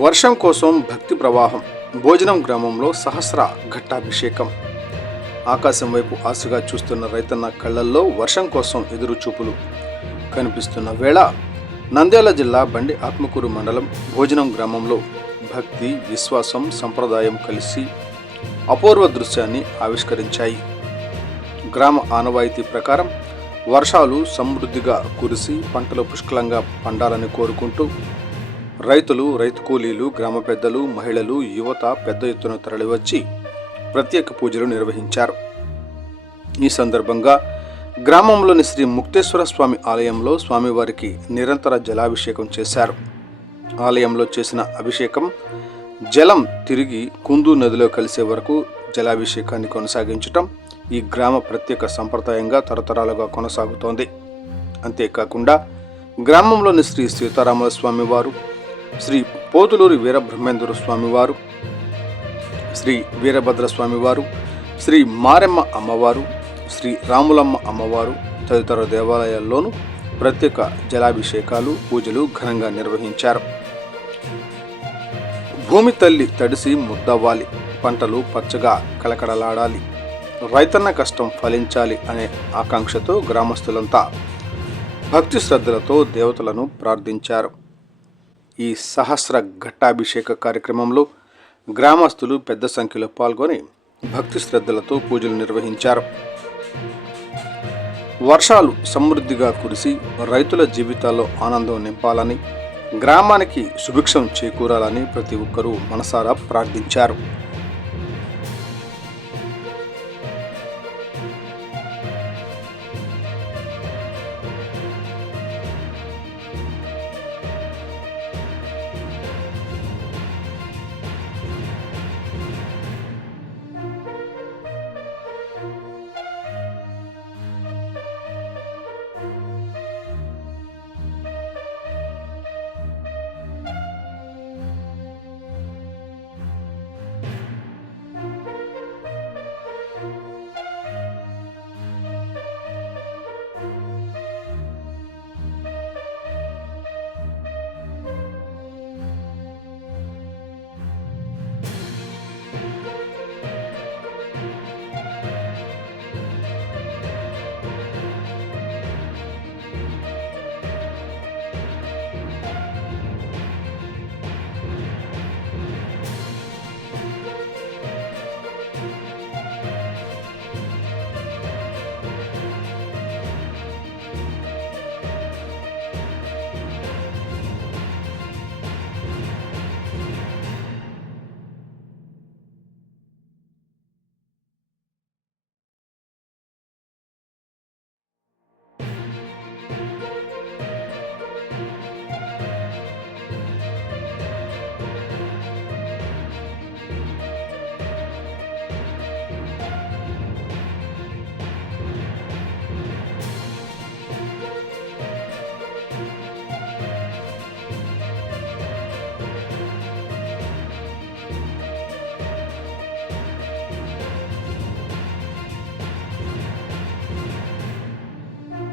వర్షం కోసం భక్తి ప్రవాహం. భోజనం గ్రామంలో సహస్ర ఘట్టాభిషేకం. ఆకాశం వైపు ఆశగా చూస్తున్న రైతన్న కళ్ళల్లో వర్షం కోసం ఎదురు చూపులు కనిపిస్తున్న వేళ నంద్యాల జిల్లా బండి ఆత్మకూరు మండలం భోజనం గ్రామంలో భక్తి, విశ్వాసం, సంప్రదాయం కలిసి అపూర్వ దృశ్యాన్ని ఆవిష్కరించాయి. గ్రామ ఆనవాయితీ ప్రకారం వర్షాలు సమృద్ధిగా కురిసి పంటలు పుష్కలంగా పండాలని కోరుకుంటూ రైతులు, రైతు కూలీలు, గ్రామ పెద్దలు, మహిళలు, యువత పెద్ద ఎత్తున తరలివచ్చి ప్రత్యేక పూజలు నిర్వహించారు. ఈ సందర్భంగా గ్రామంలోని శ్రీ ముక్తేశ్వర స్వామి ఆలయంలో స్వామివారికి నిరంతర జలాభిషేకం చేశారు. ఆలయంలో చేసిన అభిషేకం జలం తిరిగి కుందు నదిలో కలిసే వరకు జలాభిషేకాన్ని కొనసాగించటం ఈ గ్రామ ప్రత్యేక సంప్రదాయంగా తరతరాలుగా కొనసాగుతోంది. అంతేకాకుండా గ్రామంలోని శ్రీ సీతారాముల స్వామివారు, శ్రీ పోతులూరి వీరబ్రహ్మేంద్ర స్వామివారు, శ్రీ వీరభద్ర స్వామివారు, శ్రీ మారెమ్మ అమ్మవారు, శ్రీ రాములమ్మ అమ్మవారు తదితర దేవాలయాల్లోనూ ప్రత్యేక జలాభిషేకాలు, పూజలు ఘనంగా నిర్వహించారు. భూమి తల్లి తడిసి ముద్దవ్వాలి, పంటలు పచ్చగా కలకడలాడాలి, రైతన్న కష్టం ఫలించాలి అనే ఆకాంక్షతో గ్రామస్తులంతా భక్తి శ్రద్ధలతో దేవతలను ప్రార్థించారు. ఈ సహస్ర ఘట్టాభిషేక కార్యక్రమంలో గ్రామస్తులు పెద్ద సంఖ్యలో పాల్గొని భక్తి శ్రద్ధలతో పూజలు నిర్వహించారు. వర్షాలు సమృద్ధిగా కురిసి రైతుల జీవితాల్లో ఆనందం నింపాలని, గ్రామానికి సుభిక్షం చేకూరాలని ప్రతి ఒక్కరూ మనసారా ప్రార్థించారు.